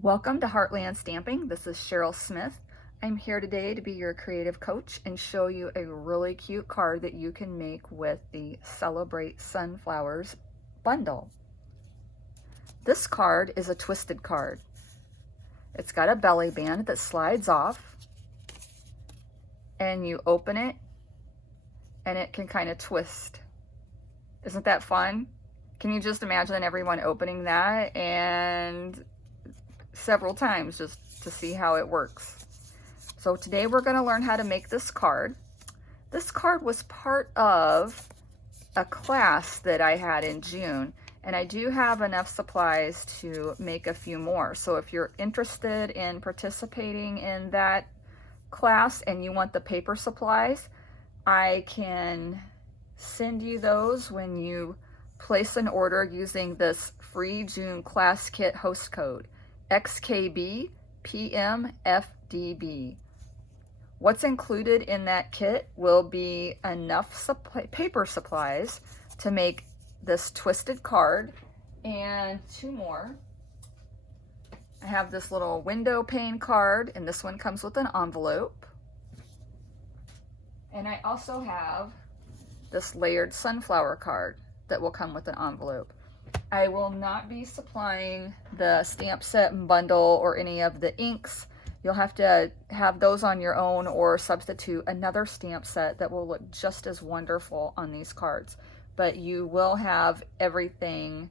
Welcome to Heartland Stamping. This is Cheryl Smith. I'm here today to be your creative coach and show you a really cute card that you can make with the Celebrate Sunflowers bundle. This card is a twisted card. It's got a belly band that slides off and you open it and it can kind of twist. Isn't that fun? Can you just imagine everyone opening that and several times just to see how it works? So today we're going to learn how to make this card. This card was part of a class that I had in June, and I do have enough supplies to make a few more. So if you're interested in participating in that class and you want the paper supplies, I can send you those when you place an order using this free June class kit host code XKBPMFDB. What's included in that kit will be enough paper supplies to make this twisted card and two more. I have this little window pane card, and this one comes with an envelope. And I also have this layered sunflower card that will come with an envelope. I will not be supplying the stamp set bundle or any of the inks. You'll have to have those on your own or substitute another stamp set that will look just as wonderful on these cards. But you will have everything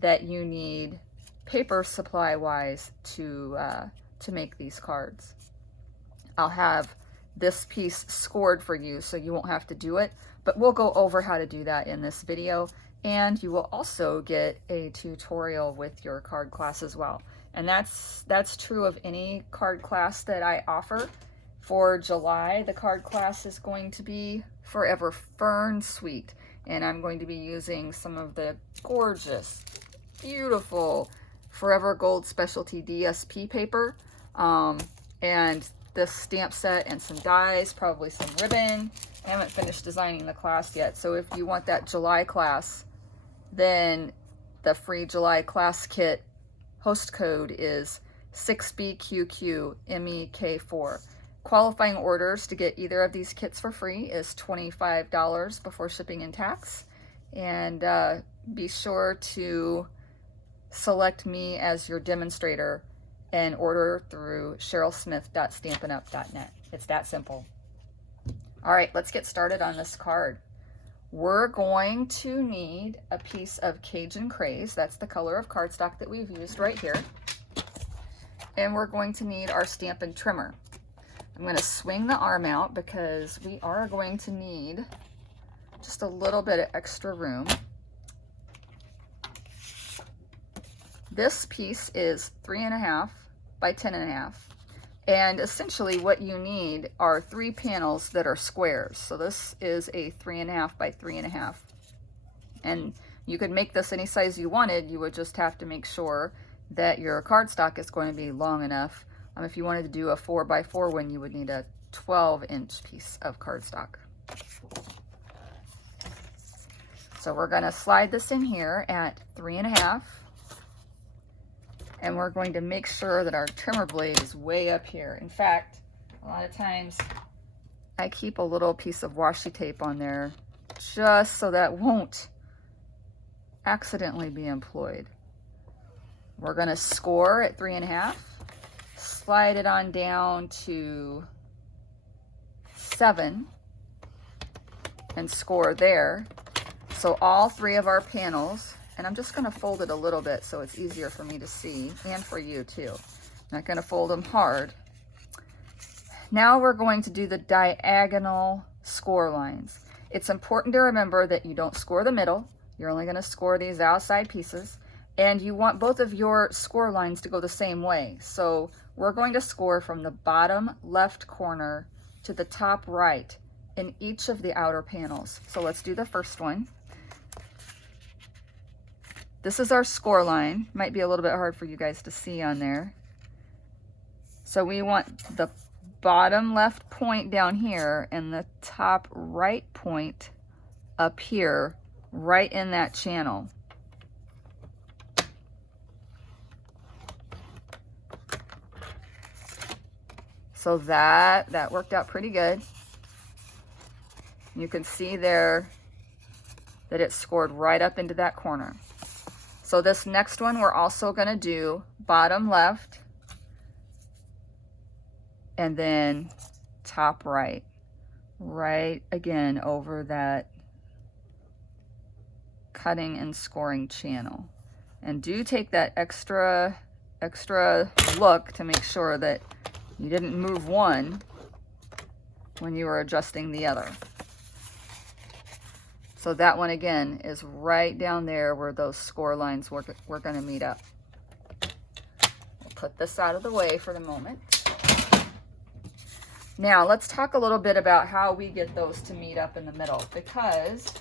that you need paper supply wise to make these cards. I'll have this piece scored for you so you won't have to do it, but we'll go over how to do that in this video. And you will also get a tutorial with your card class as well. And that's true of any card class that I offer. For July, the card class is going to be Forever Fern Sweet. And I'm going to be using some of the gorgeous, beautiful Forever Gold Specialty DSP paper. And this stamp set and some dies, probably some ribbon. I haven't finished designing the class yet. So if you want that July class, then the free July class kit host code is 6BQQMEK4. Qualifying orders to get either of these kits for free is $25 before shipping and tax. And be sure to select me as your demonstrator and order through CherylSmith.stampinup.net. It's that simple. All right, let's get started on this card. We're going to need a piece of Cajun Craze. That's the color of cardstock that we've used right here. And we're going to need our Stampin' Trimmer. I'm going to swing the arm out because we are going to need just a little bit of extra room. This piece is 3.5 by 10.5. And essentially what you need are 3 panels that are squares. So this is a 3.5 by 3.5. And you could make this any size you wanted. You would just have to make sure that your cardstock is going to be long enough. If you wanted to do a 4 by 4 one, you would need a 12-inch piece of cardstock. So we're going to slide this in here at 3.5. And we're going to make sure that our trimmer blade is way up here. In fact, a lot of times I keep a little piece of washi tape on there just so that won't accidentally be employed. We're going to score at 3.5, slide it on down to 7, and score there. So all 3 of our panels. And I'm just going to fold it a little bit so it's easier for me to see, and for you too. I'm not going to fold them hard. Now we're going to do the diagonal score lines. It's important to remember that you don't score the middle. You're only going to score these outside pieces. And you want both of your score lines to go the same way. So we're going to score from the bottom left corner to the top right in each of the outer panels. So let's do the first one. This is our score line. Might be a little bit hard for you guys to see on there. So we want the bottom left point down here and the top right point up here, right in that channel. So that worked out pretty good. You can see there that it scored right up into that corner. So this next one, we're also gonna do bottom left and then top right, right again over that cutting and scoring channel. And do take that extra look to make sure that you didn't move one when you were adjusting the other. So that one again is right down there where those score lines were going to meet up. We'll put this out of the way for the moment. Now let's talk a little bit about how we get those to meet up in the middle, because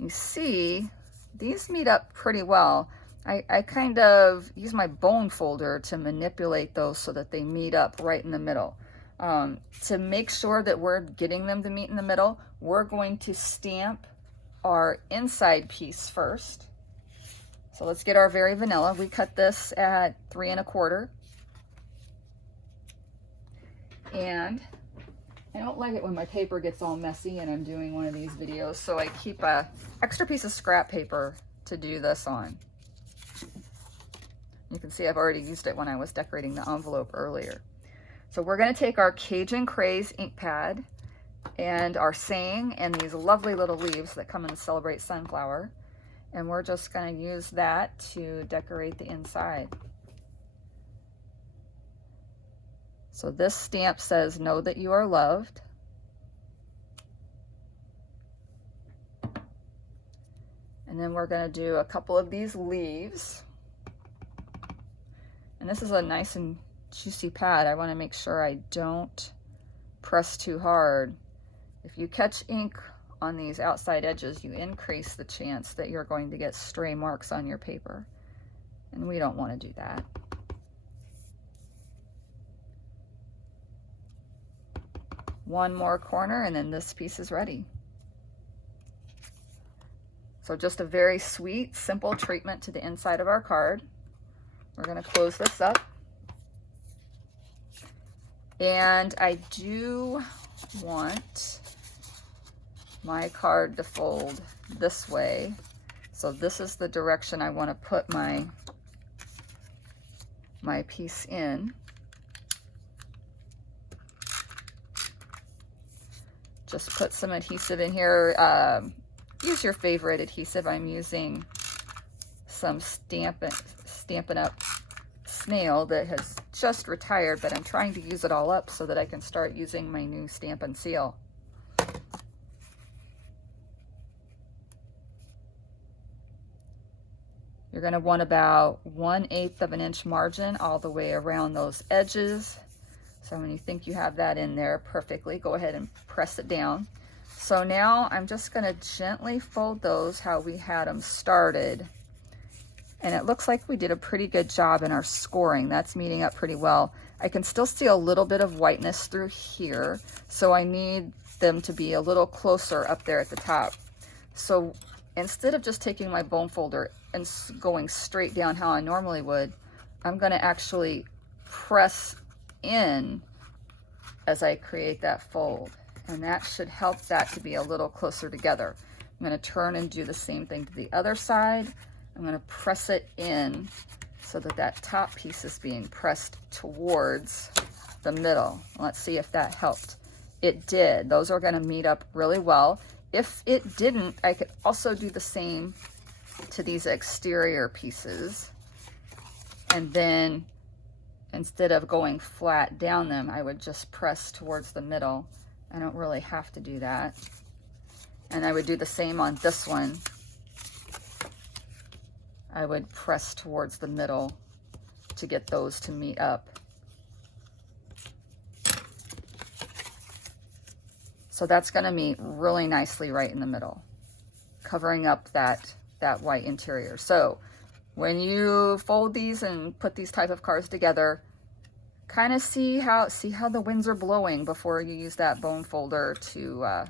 you see these meet up pretty well. I kind of use my bone folder to manipulate those so that they meet up right in the middle. To make sure that we're getting them to meet in the middle, we're going to stamp our inside piece first. So let's get our very vanilla. We cut this at 3 1/4. And I don't like it when my paper gets all messy and I'm doing one of these videos, so I keep a extra piece of scrap paper to do this on. You can see I've already used it when I was decorating the envelope earlier. So we're going to take our Cajun Craze ink pad and our saying and these lovely little leaves that come in the Celebrate Sunflower, and we're just going to use that to decorate the inside. So this stamp says, "Know that you are loved." And then we're going to do a couple of these leaves. And this is a nice and juicy pad. I want to make sure I don't press too hard. If you catch ink on these outside edges, you increase the chance that you're going to get stray marks on your paper. And we don't want to do that. One more corner and then this piece is ready. So just a very sweet, simple treatment to the inside of our card. We're going to close this up. And I do want my card to fold this way. So this is the direction I want to put my piece in. Just put some adhesive in here. Use your favorite adhesive. I'm using some Stampin' Up Snail that has just retired, but I'm trying to use it all up so that I can start using my new Stampin' Seal. You're going to want about 1/8 of an inch margin all the way around those edges. So when you think you have that in there perfectly, go ahead and press it down. So now I'm just going to gently fold those how we had them started. And it looks like we did a pretty good job in our scoring. That's meeting up pretty well. I can still see a little bit of whiteness through here, so I need them to be a little closer up there at the top. So instead of just taking my bone folder and going straight down how I normally would, I'm going to actually press in as I create that fold. And that should help that to be a little closer together. I'm going to turn and do the same thing to the other side. I'm going to press it in so that that top piece is being pressed towards the middle. Let's see if that helped. It did. Those are going to meet up really well. If it didn't, I could also do the same to these exterior pieces. And then instead of going flat down them, I would just press towards the middle. I don't really have to do that. And I would do the same on this one. I would press towards the middle to get those to meet up. So that's going to meet really nicely right in the middle, covering up that white interior. So when you fold these and put these type of cards together, kind of see how the winds are blowing before you use that bone folder to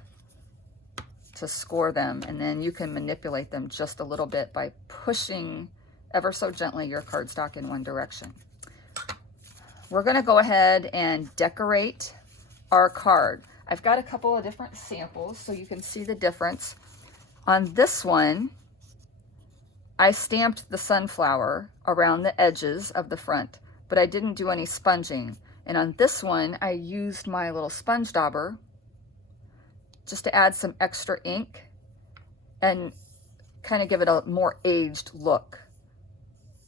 score them, and then you can manipulate them just a little bit by pushing ever so gently your cardstock in one direction. we're going to go ahead and decorate our card. I've got a couple of different samples so you can see the difference. On this one, I stamped the sunflower around the edges of the front, but I didn't do any sponging. And on this one, I used my little sponge dauber just to add some extra ink and kind of give it a more aged look.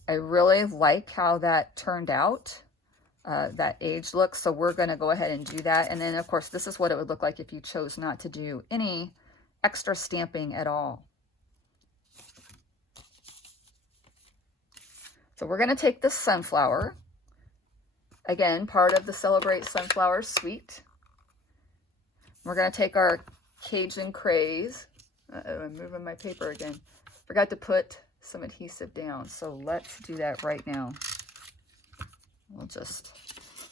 I really like how that turned out, that aged look. So we're going to go ahead and do that. And then of course, this is what it would look like if you chose not to do any extra stamping at all. So we're going to take this sunflower, again, part of the Celebrate Sunflower Suite. We're going to take our Cajun Craze. Uh-oh, I'm moving my paper again. Forgot to put some adhesive down, so let's do that right now. We'll just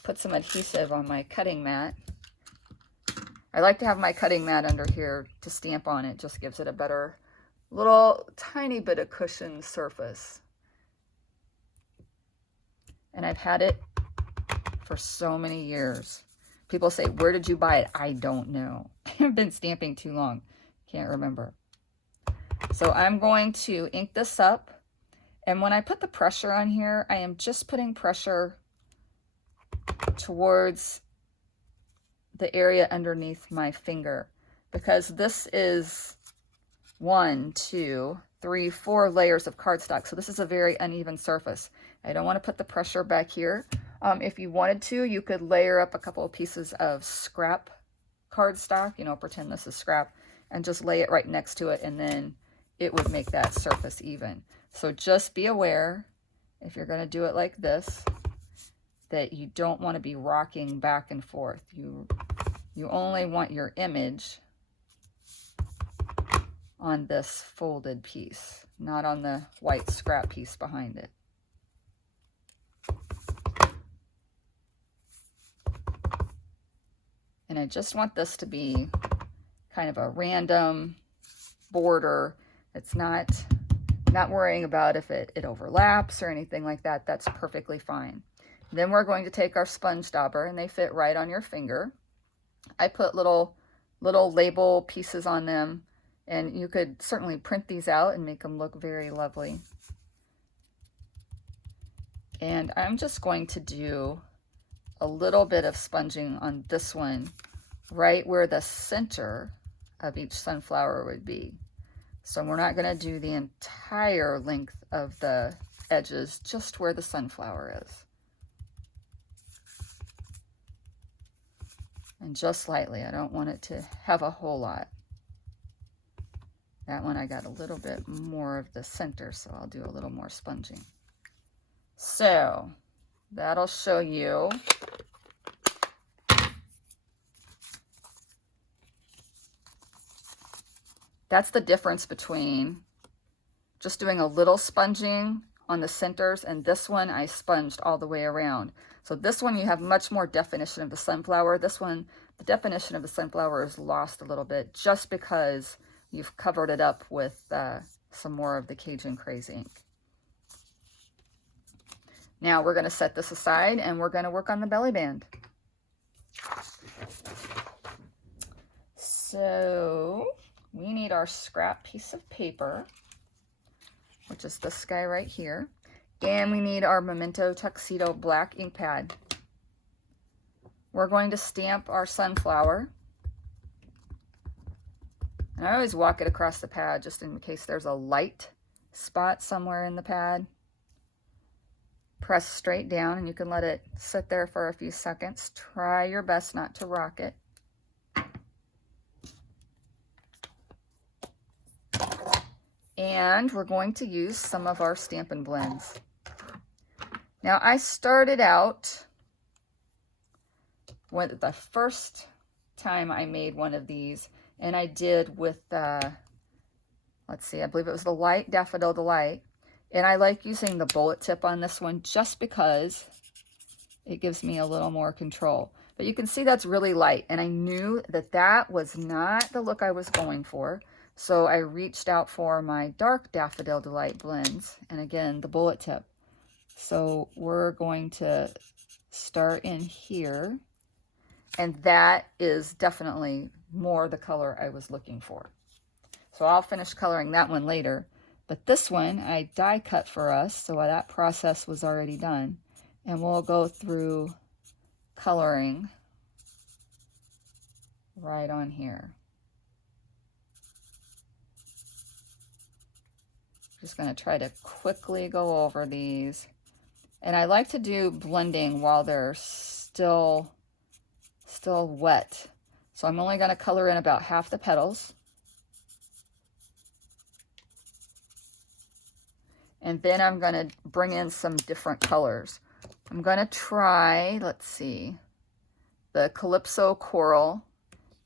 put some adhesive on my cutting mat. I like to have my cutting mat under here to stamp on. It just gives it a better little tiny bit of cushion surface. And I've had it for so many years. People say, where did you buy it? I don't know. I've been stamping too long. Can't remember. So I'm going to ink this up. And when I put the pressure on here, I am just putting pressure towards the area underneath my finger, because this is 1, 2, 3, 4 layers of cardstock. So this is a very uneven surface. I don't want to put the pressure back here. If you wanted to, you could layer up a couple of pieces of scrap cardstock, you know, pretend this is scrap, and just lay it right next to it, and then it would make that surface even. So just be aware, if you're going to do it like this, that you don't want to be rocking back and forth. You only want your image on this folded piece, not on the white scrap piece behind it. And I just want this to be kind of a random border. It's not worrying about if it overlaps or anything like that. That's perfectly fine. Then we're going to take our sponge dauber, and they fit right on your finger. I put little label pieces on them, and you could certainly print these out and make them look very lovely. And I'm just going to do a little bit of sponging on this one, right where the center of each sunflower would be. So we're not going to do the entire length of the edges, just where the sunflower is. And just lightly. I don't want it to have a whole lot. That one I got a little bit more of the center, so I'll do a little more sponging. So that'll show you that's the difference between just doing a little sponging on the centers, and this one I sponged all the way around. So this one you have much more definition of the sunflower. This one, the definition of the sunflower is lost a little bit just because you've covered it up with some more of the Cajun Craze ink. Now we're going to set this aside and we're going to work on the belly band. So we need our scrap piece of paper, which is this guy right here. And we need our Memento Tuxedo black ink pad. We're going to stamp our sunflower. And I always walk it across the pad just in case there's a light spot somewhere in the pad. Press straight down, and you can let it sit there for a few seconds. Try your best not to rock it. And we're going to use some of our Stampin' Blends. Now I started out, when the first time I made one of these, and I did with, let's see, I believe it was the Light Daffodil Delight. And I like using the bullet tip on this one just because it gives me a little more control. But you can see that's really light, and I knew that that was not the look I was going for. So I reached out for my dark Daffodil Delight blends, and again, the bullet tip. So we're going to start in here. And that is definitely more the color I was looking for. So I'll finish coloring that one later. But this one I die cut for us, so that process was already done. And we'll go through coloring right on here. Just going to try to quickly go over these. And I like to do blending while they're still wet. So I'm only going to color in about half the petals. And then I'm going to bring in some different colors. I'm going to try, let's see, the Calypso Coral.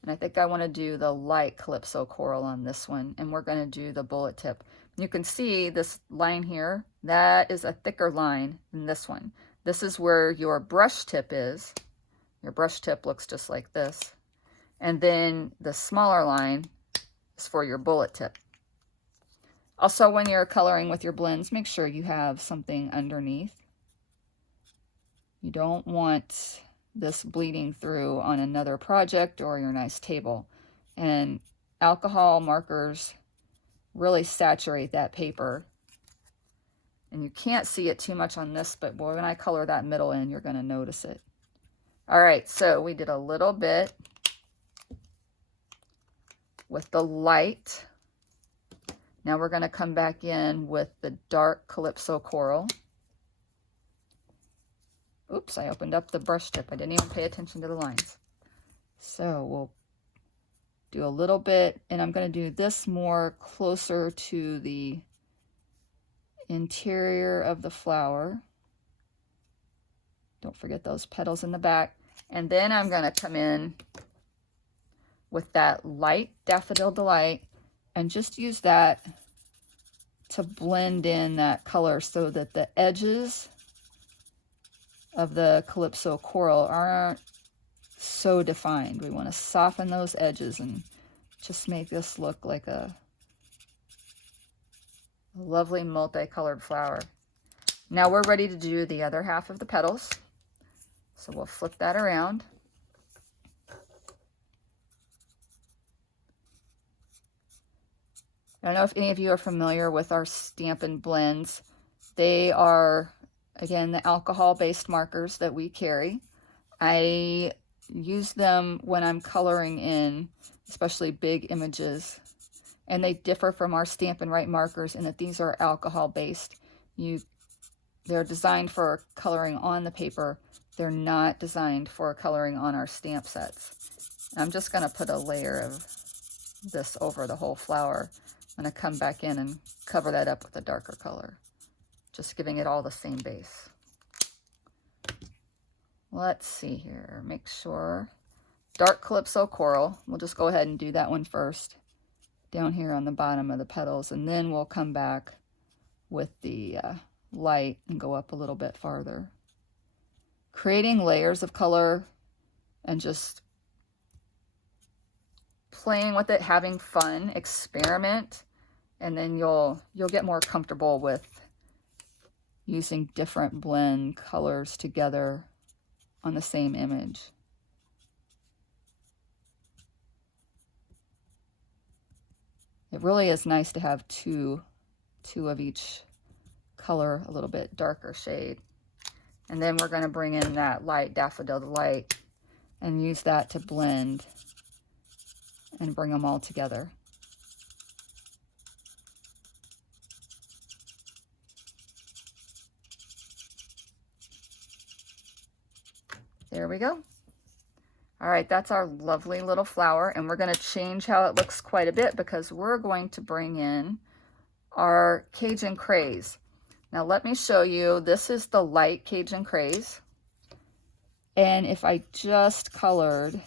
And I think I want to do the light Calypso Coral on this one. And we're going to do the bullet tip. You can see this line here, that is a thicker line than this one. This is where your brush tip is. Your brush tip looks just like this. And then the smaller line is for your bullet tip. Also, when you're coloring with your blends, make sure you have something underneath. You don't want this bleeding through on another project or your nice table. And alcohol markers really saturate that paper. And you can't see it too much on this, but when I color that middle in, you're going to notice it. All right, so we did a little bit with the light. Now we're going to come back in with the dark Calypso Coral. Oops, I opened up the brush tip. I didn't even pay attention to the lines. So we'll do a little bit, and I'm going to do this more closer to the interior of the flower. Don't forget those petals in the back. And then I'm going to come in with that light Daffodil Delight and just use that to blend in that color so that the edges of the Calypso Coral aren't so defined. We want to soften those edges and just make this look like a lovely multicolored flower. Now we're ready to do the other half of the petals. So we'll flip that around. I don't know if any of you are familiar with our Stampin' blends. They are, again, the alcohol-based markers that we carry. I use them when I'm coloring in, especially big images. And they differ from our Stampin' Write markers in that these are alcohol-based. They're designed for coloring on the paper. They're not designed for coloring on our stamp sets. I'm just going to put a layer of this over the whole flower. I'm going to come back in and cover that up with a darker color, just giving it all the same base. Let's see here, make sure. Dark Calypso Coral, we'll just go ahead and do that one first, down here on the bottom of the petals, and then we'll come back with the light and go up a little bit farther. Creating layers of color and just playing with it, having fun, experiment, and then you'll get more comfortable with using different blend colors together on the same image. It really is nice to have two of each color, a little bit darker shade. And then we're going to bring in that light Daffodil Delight and use that to blend and bring them all together. There we go. All right, that's our lovely little flower, and we're going to change how it looks quite a bit because we're going to bring in our Cajun Craze. Now let me show you, this is the light Cajun Craze, and if I just colored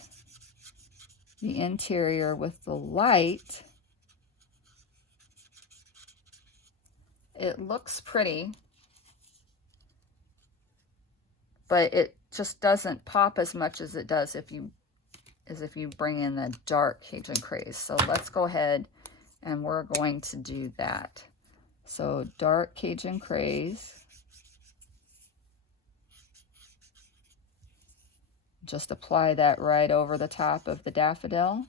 the interior with the light, it looks pretty, but it just doesn't pop as much as it does if you bring in the dark Cajun Craze. So let's go ahead and we're going to do that. So dark Cajun Craze. Just apply that right over the top of the daffodil.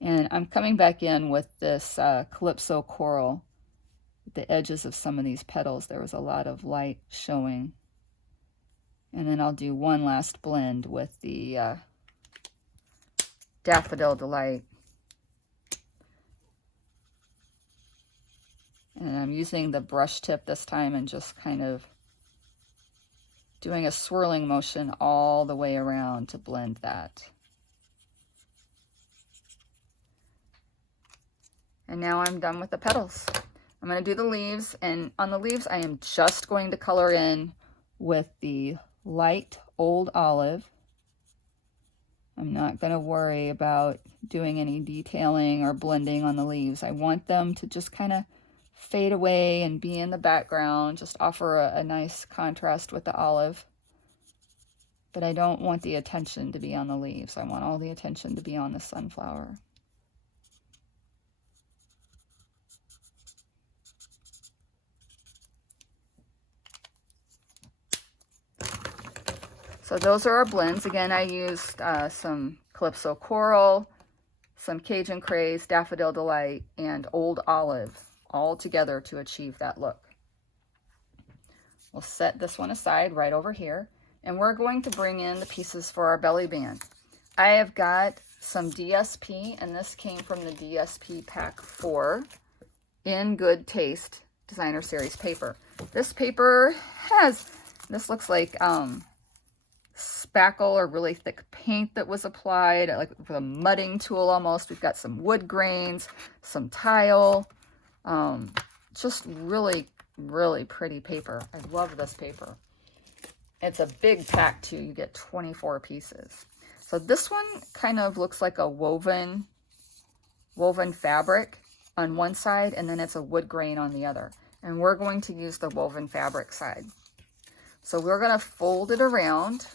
And I'm coming back in with this Calypso Coral. At the edges of some of these petals, there was a lot of light showing. And then I'll do one last blend with the Daffodil Delight. And I'm using the brush tip this time and just kind of doing a swirling motion all the way around to blend that. And now I'm done with the petals. I'm going to do the leaves, and on the leaves I am just going to color in with the light Old Olive. I'm not going to worry about doing any detailing or blending on the leaves. I want them to just kind of fade away and be in the background, just offer a nice contrast with the olive. But I don't want the attention to be on the leaves. I want all the attention to be on the sunflower. So those are our blends. Again, I used some Calypso Coral, some Cajun Craze, Daffodil Delight, and Old Olive all together to achieve that look. We'll set this one aside right over here, and we're going to bring in the pieces for our belly band. I have got some DSP, and this came from the DSP Pack 4 in Good Taste Designer Series paper. This paper this looks like spackle or really thick paint that was applied, like with a mudding tool almost. We've got some wood grains, some tile, just really, really pretty paper. I love this paper. It's a big pack too. You get 24 pieces. So this one kind of looks like a woven fabric on one side, and then it's a wood grain on the other. And we're going to use the woven fabric side. So we're going to fold it around,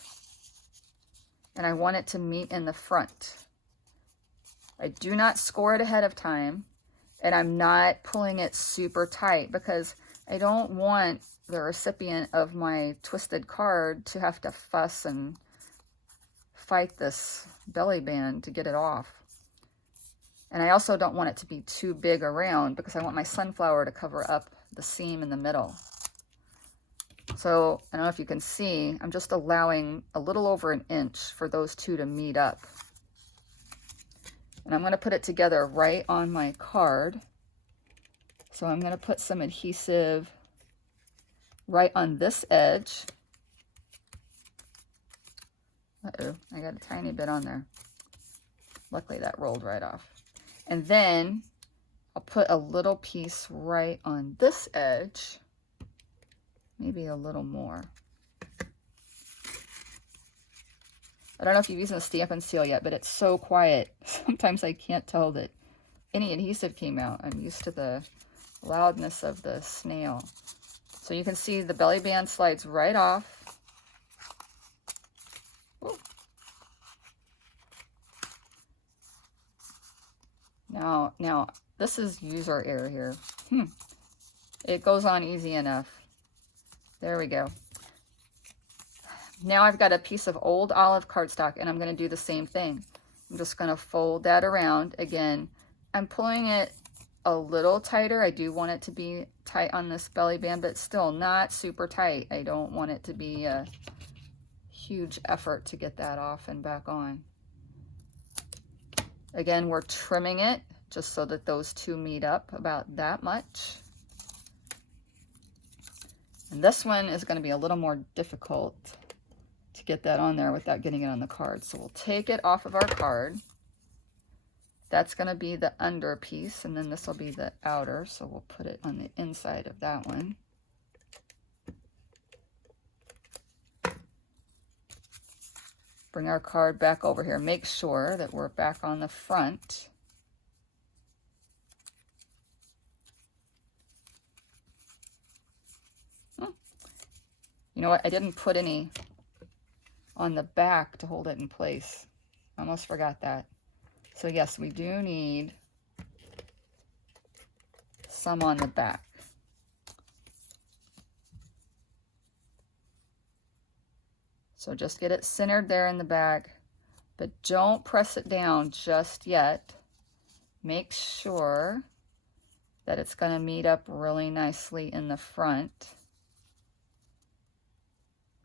and I want it to meet in the front. I do not score it ahead of time, and I'm not pulling it super tight because I don't want the recipient of my twisted card to have to fuss and fight this belly band to get it off. And I also don't want it to be too big around because I want my sunflower to cover up the seam in the middle. So I don't know if you can see, I'm just allowing a little over an inch for those two to meet up. And I'm going to put it together right on my card. So I'm going to put some adhesive right on this edge. Uh-oh, I got a tiny bit on there. Luckily that rolled right off. And then I'll put a little piece right on this edge. Maybe a little more. I don't know if you've used a Stampin' Seal yet, but it's so quiet. Sometimes I can't tell that any adhesive came out. I'm used to the loudness of the snail. So you can see the belly band slides right off. Ooh. Now this is user error here. It goes on easy enough. There we go. Now I've got a piece of Old Olive cardstock, and I'm going to do the same thing. I'm just going to fold that around. Again, I'm pulling it a little tighter. I do want it to be tight on this belly band, but still not super tight. I don't want it to be a huge effort to get that off and back on. Again, we're trimming it just so that those two meet up about that much. And this one is going to be a little more difficult to get that on there without getting it on the card. So we'll take it off of our card. That's going to be the under piece, and then this will be the outer. So we'll put it on the inside of that one. Bring our card back over here. Make sure that we're back on the front. You know what? I didn't put any on the back to hold it in place. I almost forgot that. So yes, we do need some on the back. So just get it centered there in the back, but don't press it down just yet. Make sure that it's going to meet up really nicely in the front.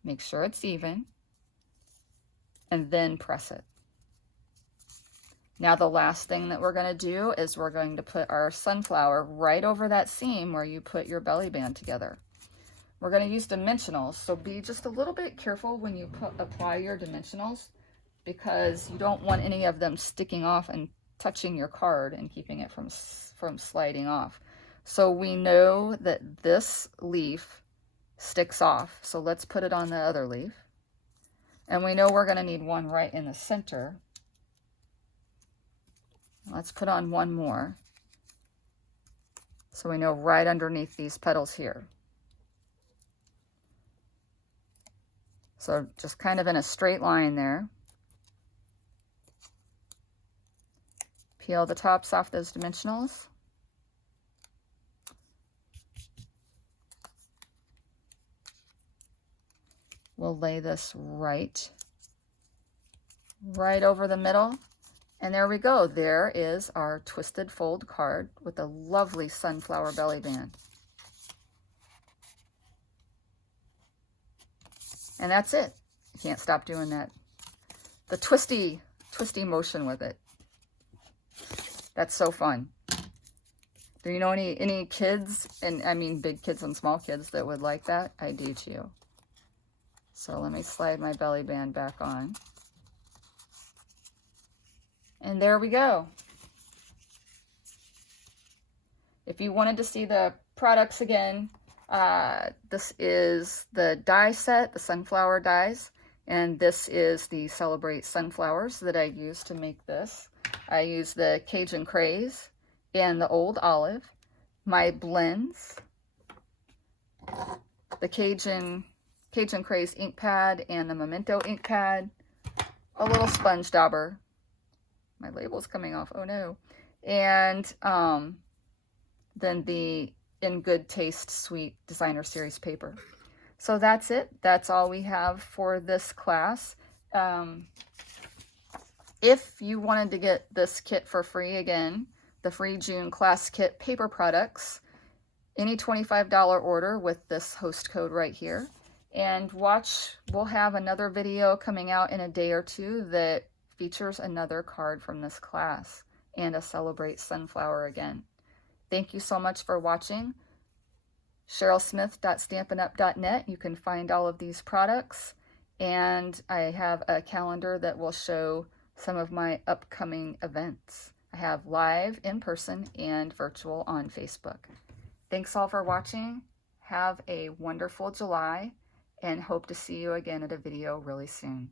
Make sure it's even, and then press it. Now the last thing that we're going to do is we're going to put our sunflower right over that seam where you put your belly band together. We're going to use dimensionals, so be just a little bit careful when you apply your dimensionals, because you don't want any of them sticking off and touching your card and keeping it from sliding off. So we know that this leaf sticks off, so let's put it on the other leaf. And we know we're going to need one right in the center. Let's put on one more, so we know right underneath these petals here. So just kind of in a straight line there. Peel the tops off those dimensionals. We'll lay this right over the middle. And there we go. There is our twisted fold card with a lovely sunflower belly band. And that's it. You can't stop doing that. The twisty motion with it. That's so fun. Do you know any kids, and I mean big kids and small kids, that would like that? I do too. So let me slide my belly band back on. And there we go. If you wanted to see the products again, this is the die set, the sunflower dies, and this is the Celebrate Sunflowers that I used to make this. I use the Cajun Craze and the Old Olive, my blends, the Cajun Craze ink pad and the Memento ink pad, a little sponge dauber. My label's coming off, oh no. And then the In Good Taste Sweet Designer Series paper. So that's it. That's all we have for this class. If you wanted to get this kit for free, again, the free June class kit paper products, any $25 order with this host code right here. And watch, we'll have another video coming out in a day or two that features another card from this class and a Celebrate Sunflower again. Thank you so much for watching. CherylSmith.stampinup.net. You can find all of these products, and I have a calendar that will show some of my upcoming events. I have live, in person, and virtual on Facebook. Thanks all for watching. Have a wonderful July, and hope to see you again at a video really soon.